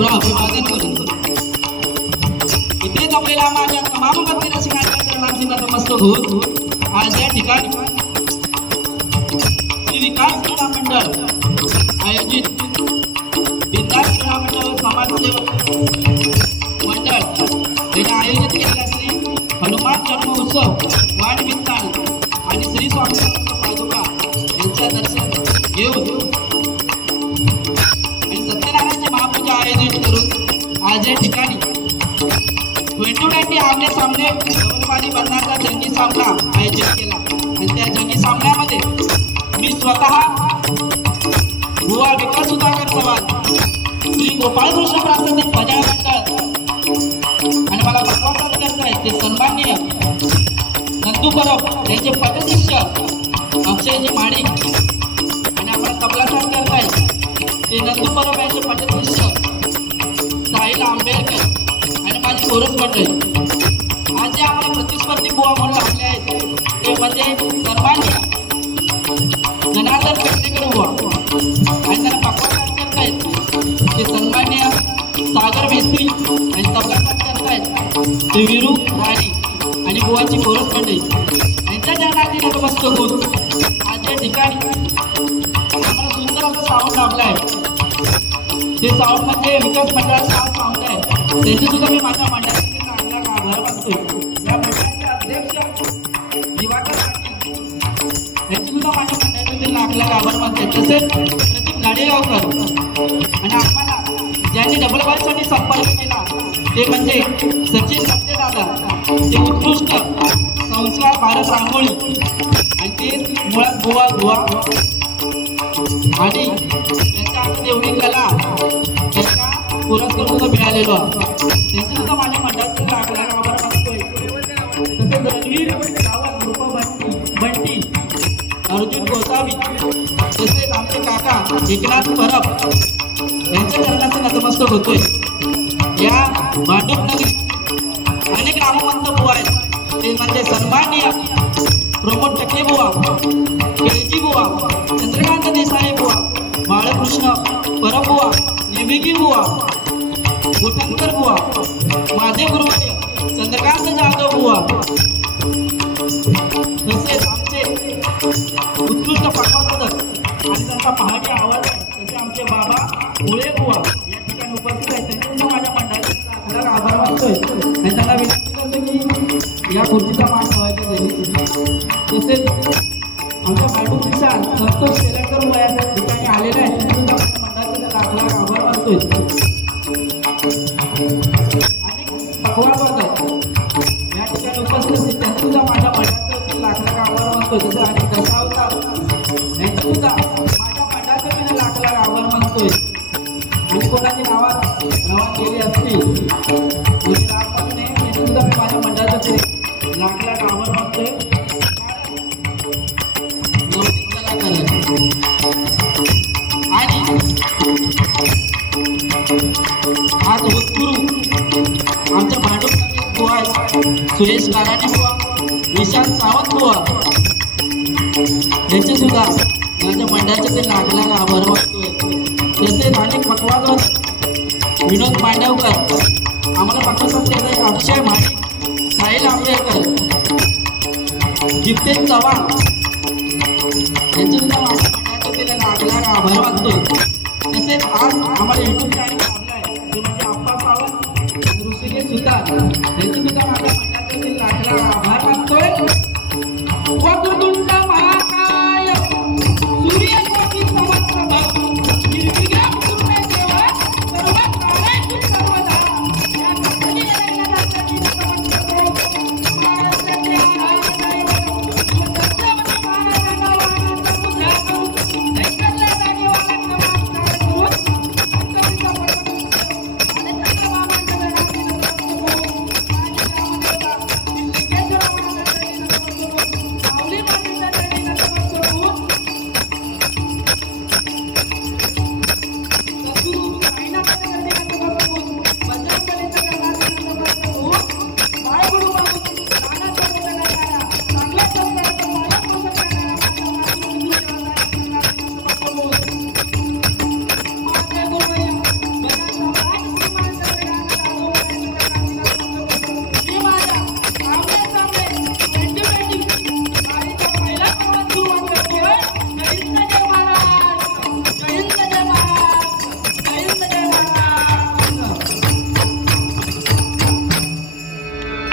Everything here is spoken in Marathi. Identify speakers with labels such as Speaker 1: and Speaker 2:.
Speaker 1: स्थान केलेला अभिवादन करतो इथेच आपल्याला माझ्या तमाम भक्ती रसिकांच्या चरणांची नतमस्तक होत आज या ठिकाणी श्री विकास क्रीडा मंडळ आयोजित विकास क्रीडा मंडळ व समाजसेवक मंडळ यांनी आयोजित केलेला श्री हनुमान जन्म उत्सव वाढवित्तान करून ठिकाणी. ट्वेंटी ट्वेंटी आमने सामने डबलबाजी बंधाचा जंगी सामना आयोजित केला. आणि त्या जंगी सामन्यामध्ये मी स्वतः गोवा विकास सुधाकर पवार श्री गोपाळकृष्ण प्राथमिक बजाव मंडळ आणि मला विश्वासात करत करतायत ते सन्माननीय नंदू परब यांचे पटशिष्य अक्षयजी माणिक आणि आपला तबला साथ करतायत ते नंदू परब यांचे पटशिष्य साहिल आंबेडकर आणि माझी कोरस मंडळी. आज जे आम्हाला प्रतिस्पर्धी बुवा म्हणून आहेत ते म्हणजे सन्माननीय जनार्दन पेडणेकर बुवा. आणि त्यांना पकवासात करतायत ते सन्मान्य सागर आणि तबला करतायत ते विरू राणी आणि बुवाची मंडळी. यांच्या जनाची होऊन आज या ठिकाणी आम्हाला सुंदर असं लाभलं आहे. ते साऊंड म्हणजे विकास मंडळाचा हा साऊंड आहे. त्यांची सुद्धा मी माझ्या मंडळाचे चांगला आभार मानतोय या मंडळाचे अध्यक्ष दिवाकर यांची सुद्धा माझ्या मंडळाचे मी लाख आभार मानतोय तसेच प्रदीप गाडेगावकर आणि आम्हाला ज्यांनी डबल बारसाठी संपर्क केला ते म्हणजे सचिन सत्ते दादा. ते उत्कृष्ट संस्कार भारत रांगोळी. आणि ते मुळात गोवा गोवा. आणि त्यांच्या हातात एवढी कला त्यांना पुरस्कार सुद्धा मिळालेलो त्यांचं सुद्धा माझ्या मंडळात लागला लाख रणवीर सावंत रूपा बंटी अर्जुन गोसावी तसेच आमचे काका एकनाथ परब यांच्या चरणाचे नतमस्तक होतोय. या भांडूप नगरी अनेक नामवंत बुवा आहेत. ते म्हणजे सन्माननीय प्रमोद टक्के बुवा केळजी बुवा चंद्रकांत देसाई बुवा बाळकृष्ण परबुवा नेमिकी बुवा गुटनकर बुवा माझे गुरुवर्य चंद्रकांत जाधव बुवा तसेच आमचे उत्कृष्ट पटवादक आणि त्यांचा पहाटे आवाज तसे आमचे बाबा मुळे बुवा या ठिकाणी उपस्थित आहेत त्यांच्यासुद्धा माझ्या मंडळाचा आभार मानतोय आणि त्यांना विनंती करतो की या खुर्चीचा मान संतोष शेलकर बुवा ठिकाणी आलेले आहे. त्यांच्यासुद्धा माझ्या मंडळाचे लाख आभार मानतोय. आणि या ठिकाणी उपस्थित त्यांनी सुद्धा माझ्या मंडळाचं लाख आभार मानतोय. जसं आणि दशावतार यांची सुद्धा माझ्या मंडळाचं मी लाख आभार मानतोय. आणि कोणाची नावात नावात गेली असतील? सुद्धा मी माझ्या मंडळाचा तरी आभार मानतोय. आज होतकुरू आमच्या भांडूप बुवा सुरेश काराने बुवा विशाल सावंत बुवा यांचे सुद्धा त्यांच्या मंडळाचे ते लाख आभार वाटतोय जसे अनेक पटवाजवत विनोद मांडवकर आम्हाला पटवासात त्याचा अक्षय माने साहिल आंबेडकर जितेश चव्हाण यांचे सुद्धा माझ्या मंडळाचे ते लाख आभार वाटतोय तसेच आज आम्हाला युट्यूब चॅनल सावंत सुतार यांचे सुद्धा माझ्या मंडळाचे ते लाख लाख आभार मानतोय हो,